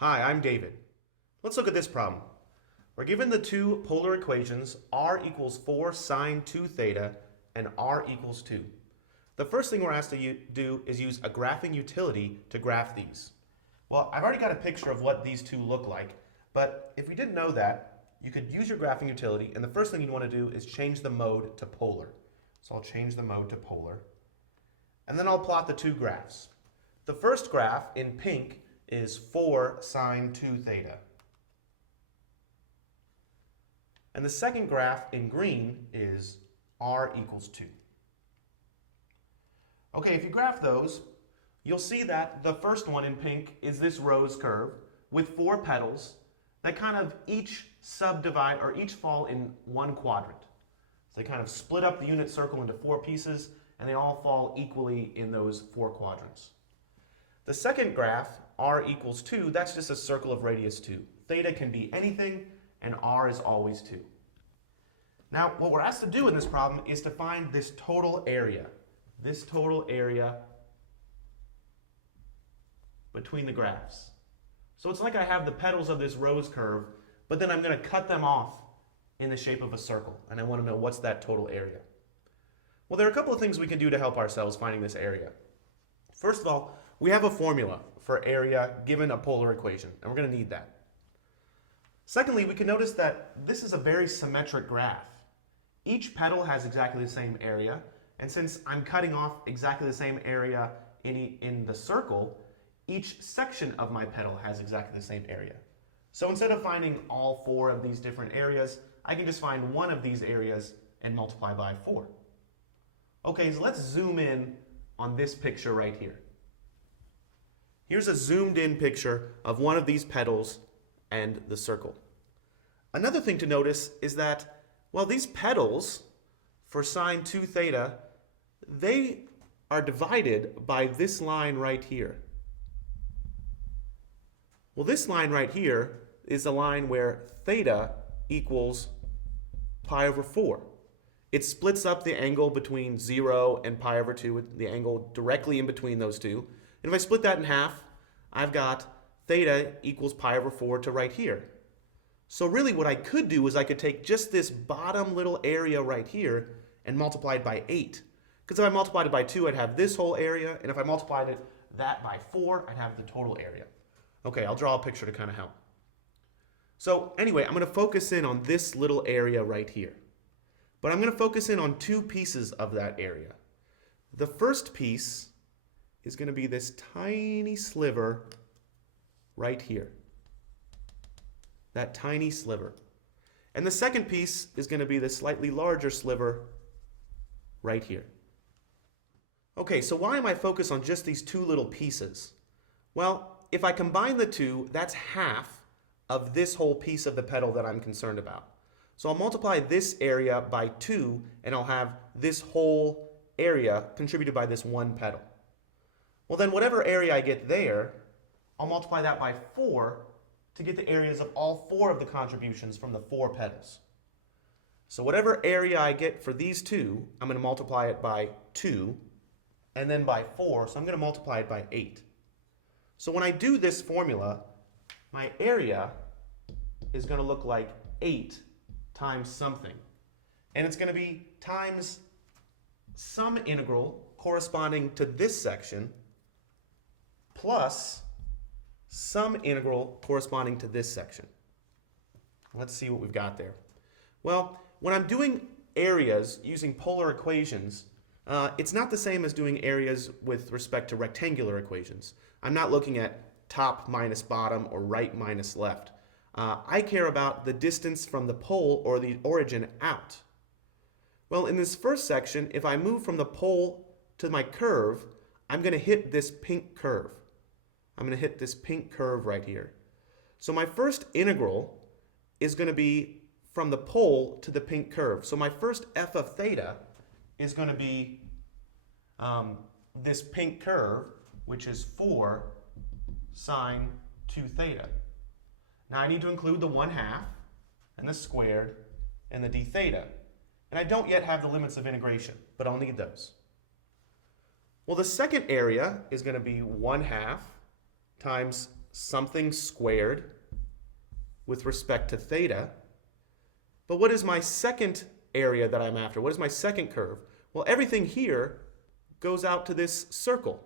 Hi, I'm David. Let's look at this problem. We're given the two polar equations r equals 4 sine 2 theta and r equals 2. The first thing we're asked to do is use a graphing utility to graph these. Well, I've already got a picture of what these two look like, but if we didn't know that, you could use your graphing utility, and the first thing you'd want to do is change the mode to polar. So I'll change the mode to polar, and then I'll plot the two graphs. The first graph in pink is 4 sine 2 theta. And the second graph in green is r equals 2. Okay, if you graph those, you'll see that the first one in pink is this rose curve with 4 petals that kind of each subdivide or each fall in one quadrant. So they kind of split up the unit circle into 4 pieces, and they all fall equally in those 4 quadrants. The second graph, r equals 2, that's just a circle of radius 2. Theta can be anything, and r is always 2. Now, what we're asked to do in this problem is to find this total area between the graphs. So it's like I have the petals of this rose curve, but then I'm going to cut them off in the shape of a circle, and I want to know what's that total area. Well, there are a couple of things we can do to help ourselves finding this area. First of all, we have a formula for area given a polar equation, and we're going to need that. Secondly, we can notice that this is a very symmetric graph. Each petal has exactly the same area, and since I'm cutting off exactly the same area in the circle, each section of my petal has exactly the same area. So instead of finding all 4 of these different areas, I can just find one of these areas and multiply by 4. Okay, so let's zoom in on this picture right here. Here's a zoomed in picture of one of these petals and the circle. Another thing to notice is that, well, these petals for sine 2 theta, they are divided by this line right here. Well, this line right here is the line where theta equals pi over 4. It splits up the angle between 0 and pi over 2, the angle directly in between those two. And if I split that in half, I've got theta equals pi over 4 to right here. So really what I could do is I could take just this bottom little area right here and multiply it by 8. Because if I multiplied it by 2, I'd have this whole area, and if I multiplied that by 4, I'd have the total area. Okay, I'll draw a picture to kind of help. So anyway, I'm going to focus in on this little area right here. But I'm going to focus in on 2 pieces of that area. The first piece is going to be this tiny sliver right here. That tiny sliver. And the second piece is going to be the slightly larger sliver right here. Okay, so why am I focused on just these 2 little pieces? Well, if I combine the 2, that's half of this whole piece of the petal that I'm concerned about. So I'll multiply this area by 2, and I'll have this whole area contributed by this one petal. Well, then whatever area I get there, I'll multiply that by 4 to get the areas of all 4 of the contributions from the 4 petals. So whatever area I get for these 2, I'm going to multiply it by 2, and then by 4, so I'm going to multiply it by 8. So when I do this formula, my area is going to look like 8 times something. And it's going to be times some integral corresponding to this section plus some integral corresponding to this section. Let's see what we've got there. Well, when I'm doing areas using polar equations, it's not the same as doing areas with respect to rectangular equations. I'm not looking at top minus bottom or right minus left. I care about the distance from the pole or the origin out. Well, in this first section, if I move from the pole to my curve, I'm going to hit this pink curve. I'm going to hit this pink curve right here. So my first integral is going to be from the pole to the pink curve. So my first f of theta is going to be this pink curve, which is 4 sine 2 theta. Now I need to include the 1/2 and the squared and the d theta. And I don't yet have the limits of integration, but I'll need those. Well, the second area is going to be 1/2 times something squared with respect to theta. But what is my second area that I'm after? What is my second curve? Well, everything here goes out to this circle.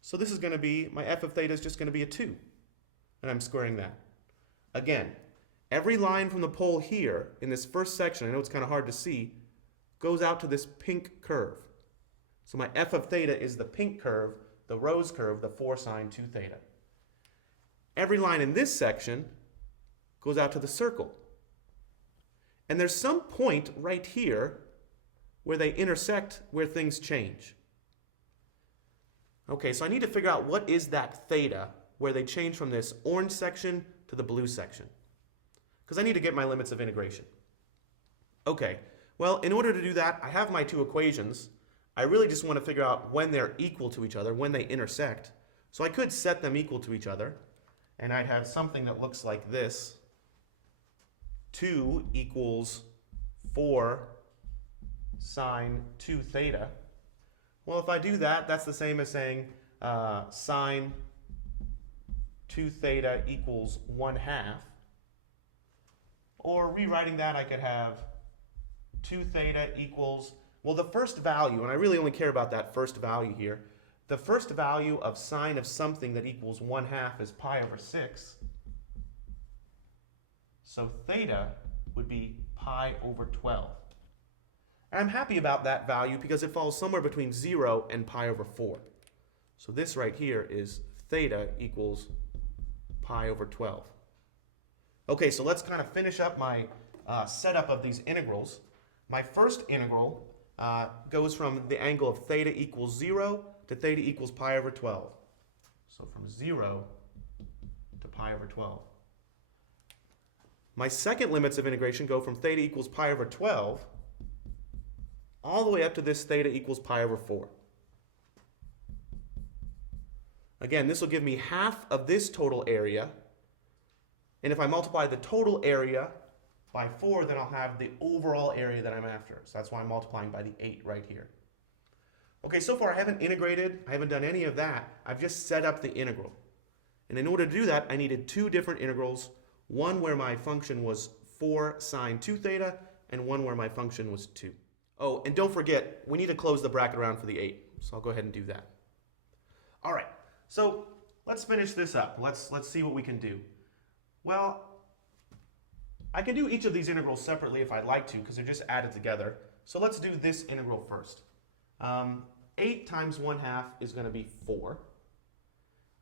So this is going to be, my f of theta is just going to be a 2. And I'm squaring that. Again, every line from the pole here in this first section, I know it's kind of hard to see, goes out to this pink curve. So my f of theta is the pink curve, the rose curve, the 4 sine 2 theta. Every line in this section goes out to the circle. And there's some point right here where they intersect, where things change. Okay, so I need to figure out what is that theta where they change from this orange section to the blue section, because I need to get my limits of integration. Okay, well, in order to do that, I have my two equations. I really just want to figure out when they're equal to each other, when they intersect. So I could set them equal to each other, and I'd have something that looks like this. 2 equals 4 sine 2 theta. Well, if I do that, that's the same as saying sine 2 theta equals 1/2. Or rewriting that, I could have 2 theta equals, well, the first value, and I really only care about that first value here, the first value of sine of something that equals 1/2 is pi over 6. So theta would be pi over 12. And I'm happy about that value because it falls somewhere between 0 and pi over 4. So this right here is theta equals pi over 12. Okay, so let's kind of finish up my setup of these integrals. My first integral goes from the angle of theta equals 0 to theta equals pi over 12. So from 0 to pi over 12. My second limits of integration go from theta equals pi over 12 all the way up to this theta equals pi over 4. Again, this will give me half of this total area. And if I multiply the total area by 4, then I'll have the overall area that I'm after. So that's why I'm multiplying by the 8 right here. Okay, so far I haven't integrated, I haven't done any of that. I've just set up the integral. And in order to do that, I needed two different integrals. One where my function was 4 sine 2 theta, and one where my function was 2. Oh, and don't forget, we need to close the bracket around for the 8. So I'll go ahead and do that. All right, so let's finish this up. Let's see what we can do. Well, I can do each of these integrals separately if I'd like to, because they're just added together. So let's do this integral first. 8 times 1/2 is going to be 4.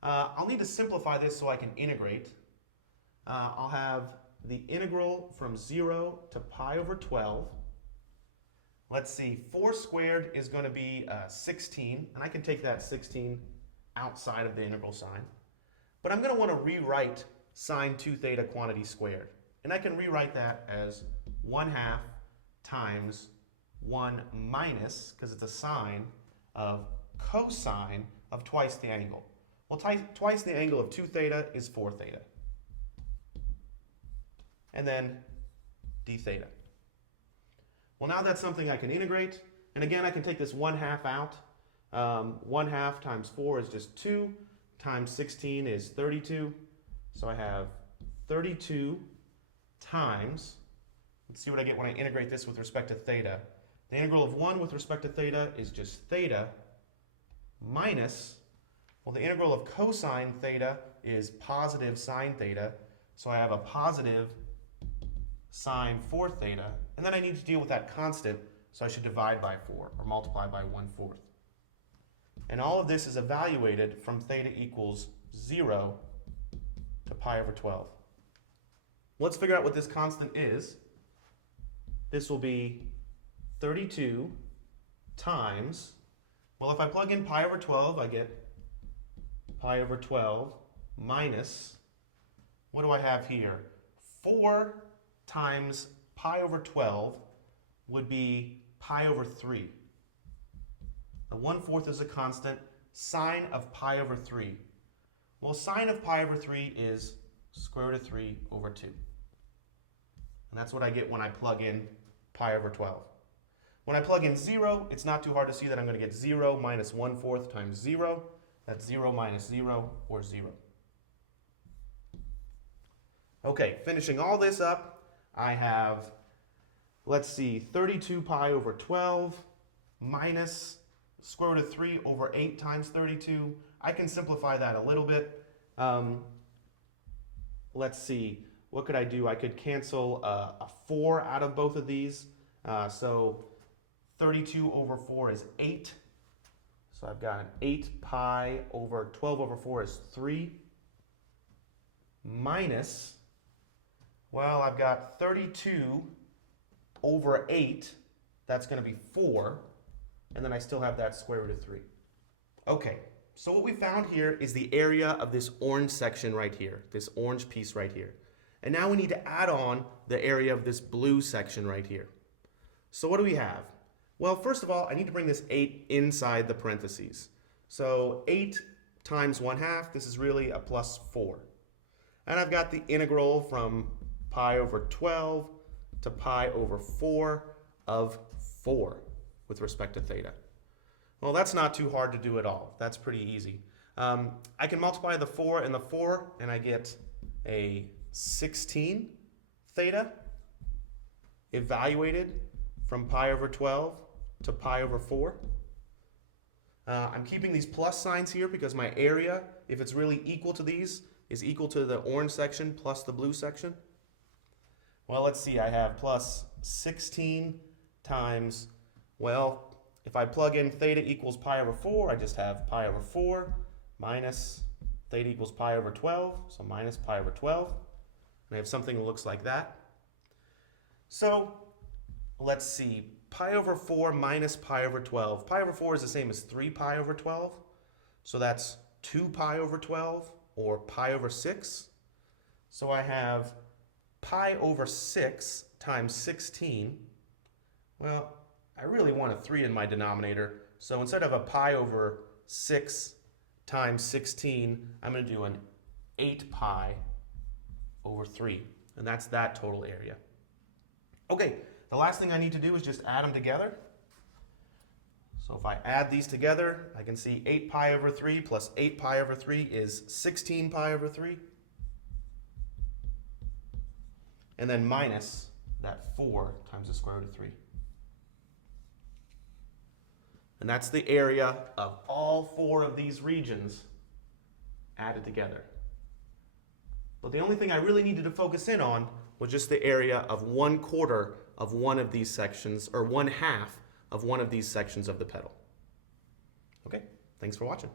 I'll need to simplify this so I can integrate. I'll have the integral from 0 to pi over 12. Let's see, 4 squared is going to be 16, and I can take that 16 outside of the integral sign. But I'm going to want to rewrite sine 2 theta quantity squared. And I can rewrite that as 1/2 times 1 minus, because it's a sine, of cosine of twice the angle. Well, twice the angle of 2 theta is 4 theta. And then d theta. Well, now that's something I can integrate. And again, I can take this 1/2 out. 1/2 times 4 is just 2, times 16 is 32. So I have 32 times, let's see what I get when I integrate this with respect to theta. The integral of 1 with respect to theta is just theta minus, well, the integral of cosine theta is positive sine theta. So I have a positive sine 4 theta. And then I need to deal with that constant, so I should divide by 4 or multiply by 1/4. And all of this is evaluated from theta equals 0 to pi over 12. Let's figure out what this constant is. This will be 32 times, well, if I plug in pi over 12, I get pi over 12 minus, what do I have here? 4 times pi over 12 would be pi over 3. The 1/4 is a constant. Sine of pi over 3. Well, sine of pi over 3 is square root of 3 over 2. And that's what I get when I plug in pi over 12. When I plug in 0, it's not too hard to see that I'm going to get 0 minus 1/4 times 0. That's 0 minus 0, or 0. Okay, finishing all this up, I have, let's see, 32 pi over 12 minus square root of 3 over 8 times 32. I can simplify that a little bit. Let's see, what could I do? I could cancel a 4 out of both of these. So 32 over 4 is 8. So I've got an 8 pi over 12 over 4 is 3. Minus, well, I've got 32 over 8. That's going to be 4. And then I still have that square root of 3. Okay, so what we found here is the area of this orange section right here, this orange piece right here. And now we need to add on the area of this blue section right here. So what do we have? Well, first of all, I need to bring this 8 inside the parentheses. So 8 times 1/2, this is really a plus 4. And I've got the integral from pi over 12 to pi over 4 of 4 with respect to theta. Well, that's not too hard to do at all. That's pretty easy. I can multiply the 4 and the 4, and I get a 16 theta evaluated from pi over 12 to pi over 4. I'm keeping these plus signs here because my area, if it's really equal to these, is equal to the orange section plus the blue section. Well, let's see, I have plus 16 times, well, if I plug in theta equals pi over 4, I just have pi over 4 minus theta equals pi over 12, so minus pi over 12. And I have something that looks like that. So let's see, pi over 4 minus pi over 12. Pi over 4 is the same as 3 pi over 12. So that's 2 pi over 12 or pi over 6. So I have pi over 6 times 16. Well, I really want a 3 in my denominator. So instead of a pi over 6 times 16, I'm going to do an 8 pi over 3. And that's that total area. Okay, the last thing I need to do is just add them together. So if I add these together, I can see 8 pi over 3 plus 8 pi over 3 is 16 pi over 3. And then minus that 4 times the square root of 3. And that's the area of all 4 of these regions added together. But the only thing I really needed to focus in on was just the area of 1/4 of one of these sections, or 1/2 of one of these sections of the petal. Okay, thanks for watching.